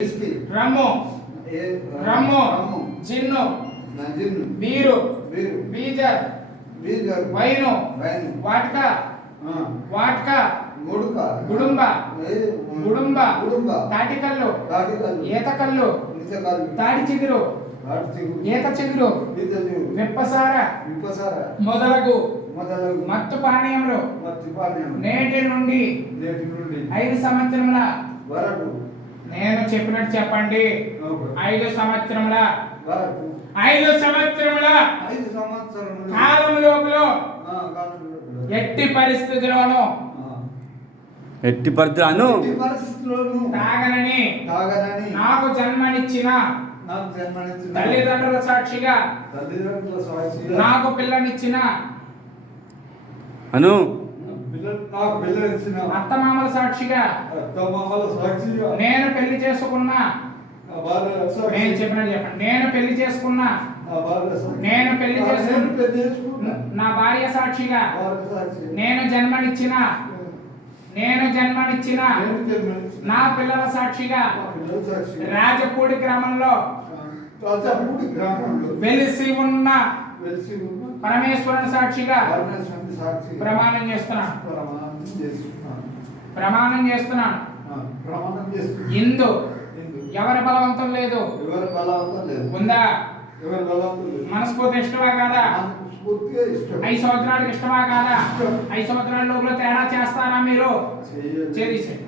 రమ్ము rum gin వీరు బీజర్ wine vodka vodka గుడుంబ గుడుంబ తాటికల్లు ఈతకల్లు తాడి చిగురు ఈత చిగురు విప్పసార మొదలగు మత్తు పానీయములు నేటి నుండి 5 సంవత్సరముల నేను చెప్పినట్టు చెప్పండి. 5 సంవత్సరముల 5 సంవత్సరముల కాలం లోపల ఎట్టి పరిస్థితుల్లోనూ తాగనని నాకు జన్మనిచ్చిన తల్లిదండ్రుల సాక్షిగా నాకు పిల్లనిచ్చిన అత్తమామల సాక్షిగా నేను పెళ్లి చేసుకున్న నేను చెప్పినట్టు చెప్పండి. నేను పెళ్లి చేసుకున్న నా భార్య సాక్షిగా నేను జన్మనిచ్చిన నా పిల్లల సాక్షిగా రాజపూడి గ్రామంలో వెలిసి ఉన్న పరమేశ్వరుని సాక్షిగా ప్రమాణం చేస్తున్నాను. ఇందు ఎవరి బలవంతం లేదు. ఉందా? మనస్ఫూర్తి ఇష్టమా కాదా? 5 సంవత్సరాలకు ఇష్టమా కాదా? 5 సంవత్సరాల లోపల తేడా చేస్తారా మీరు? చేసేయండి.